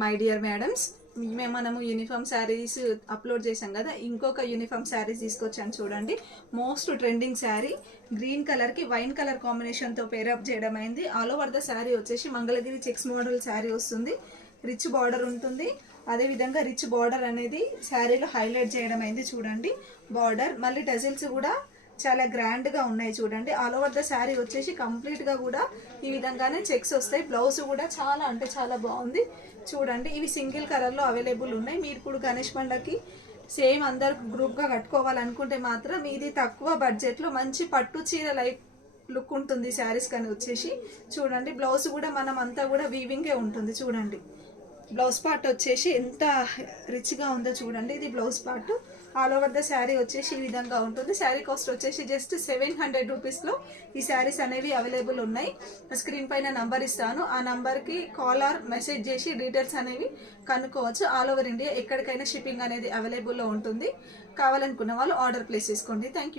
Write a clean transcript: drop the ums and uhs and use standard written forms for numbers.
My dear madams, మనము uniform saris upload చేసాం కదా, ఇంకొక యూనిఫామ్ శారీస్ తీసుకొచ్చాను చూడండి. మోస్ట్ ట్రెండింగ్ శారీ, గ్రీన్ కలర్కి వైన్ కలర్ కాంబినేషన్తో పేరప్ చేయడం అయింది. ఆల్ ఓవర్ ద శారీ వచ్చేసి మంగళగిరి చెక్స్ మోడల్ శారీ వస్తుంది. రిచ్ బార్డర్ ఉంటుంది. అదేవిధంగా రిచ్ బార్డర్ అనేది శారీలో హైలైట్ చేయడం అయింది చూడండి. బార్డర్ మళ్ళీ టజిల్స్ కూడా చాలా గ్రాండ్గా ఉన్నాయి చూడండి. ఆల్ ఓవర్ ద శారీ వచ్చేసి కంప్లీట్గా కూడా ఈ విధంగానే చెక్స్ వస్తాయి. బ్లౌజ్ కూడా చాలా అంటే చాలా బాగుంది చూడండి. ఇవి సింగిల్ కలర్లో అవైలబుల్ ఉన్నాయి. మీరు ఇప్పుడు గణేష్ పండగకి సేమ్ అందరు గ్రూప్గా కట్టుకోవాలనుకుంటే మాత్రం ఇది తక్కువ బడ్జెట్లో మంచి పట్టు చీర లైక్ లుక్ ఉంటుంది శారీస్ కానీ వచ్చేసి చూడండి. బ్లౌజ్ కూడా మనం అంతా కూడా వీవింగే ఉంటుంది చూడండి. బ్లౌజ్ పార్ట్ వచ్చేసి ఎంత రిచ్గా ఉందో చూడండి. ఇది blouse part. All over the sari వచ్చేసి ఈ విధంగా ఉంటుంది. శారీ కాస్ట్ వచ్చేసి జస్ట్ 700 రూపీస్లో ఈ శారీస్ అనేవి అవైలబుల్ ఉన్నాయి. స్క్రీన్ పైన నంబర్ ఇస్తాను, ఆ నంబర్కి కాల్ ఆర్ మెసేజ్ చేసి డీటెయిల్స్ అనేవి కనుక్కోవచ్చు. ఆల్ ఓవర్ ఇండియా ఎక్కడికైనా షిప్పింగ్ అనేది అవైలబుల్లో ఉంటుంది. కావాలనుకున్న వాళ్ళు ఆర్డర్ ప్లేస్ చేసుకోండి. Thank you.